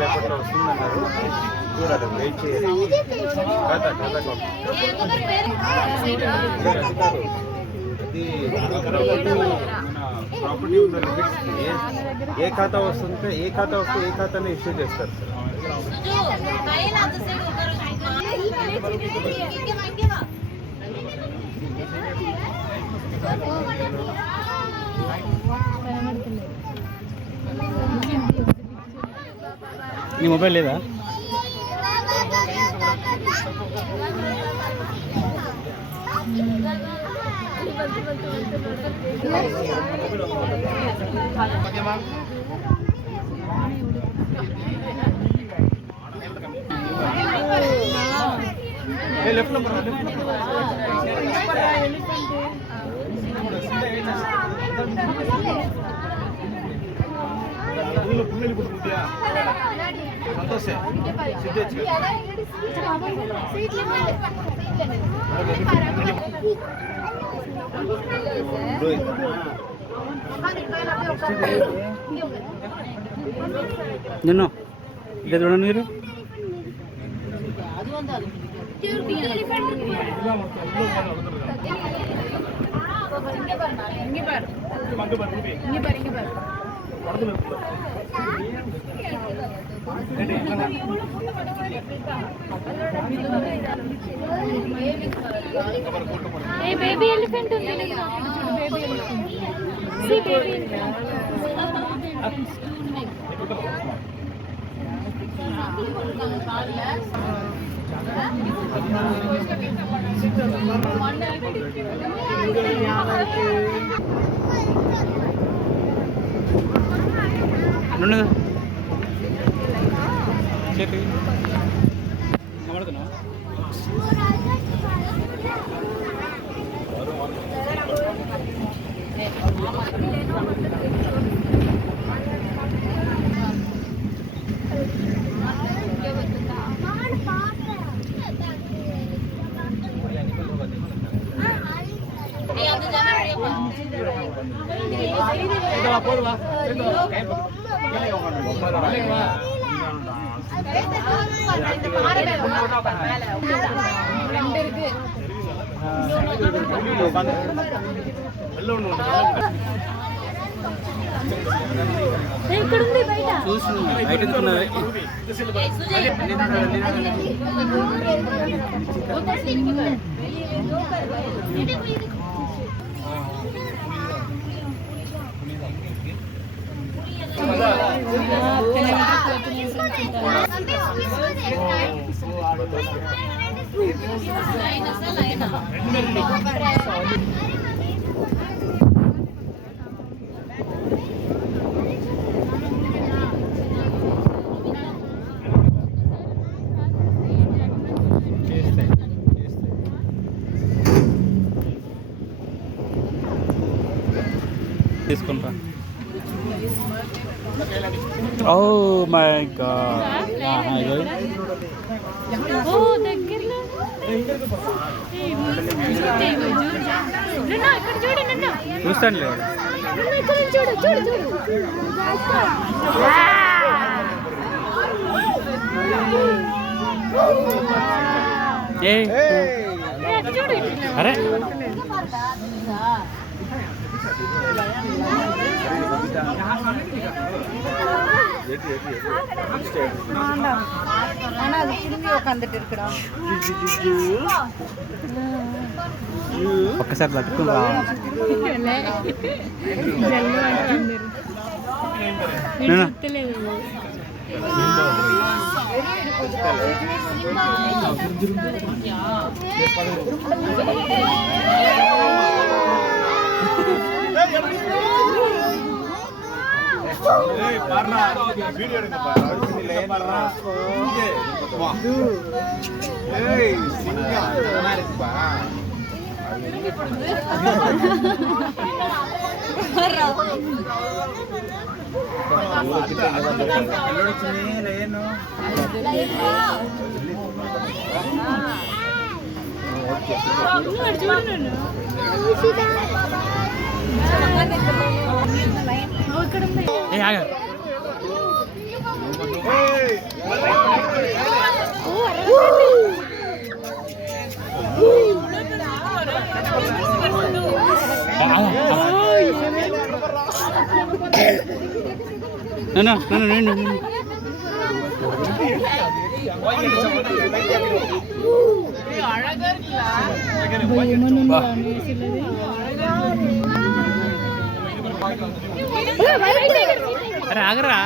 రేపట్లో వస్తుందన్నారు. చూడాలి, వెయిట్ చేయాలి. ప్రాపర్టీ ఉన్న లిమిట్స్కి ఏ ఖాతా వస్తుంటే ఏ ఖాతాని ఇష్యూ చేస్తారు సార్. నీ మొబైల్ లేదా? లెఫ్ట్ నెంబర్ ಸಂತೋಷ నిన్ను ఇదే చూడండి మీరు బేబీ ఎలిఫెంట్ ఉంది. Baby elephant. See baby elephant. తీసుకుంటా. ఓ మై గాడ్, చూస్తాను లేదు. అరే ఒక్కసారి బతుకుని ఇక్కడ ఏ ఆగ అరే ఆగరా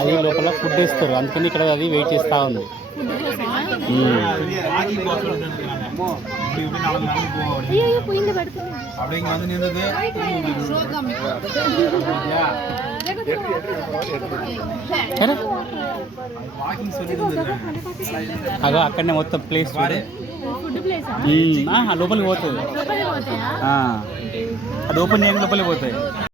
అది లోపల ఫుడ్ వేస్తారు, అందుకని ఇక్కడ అది వెయిట్ చేస్తా ఉంది. పోయింది పడుతుంది అగో అక్కడనే మొత్తం ప్లేస్ ఫుడ్ ప్లేసా లోపలికి పోతుంది. లోపలికి పోతాయా? అది ఓపెన్ చేయని లోపలికి పోతాయి.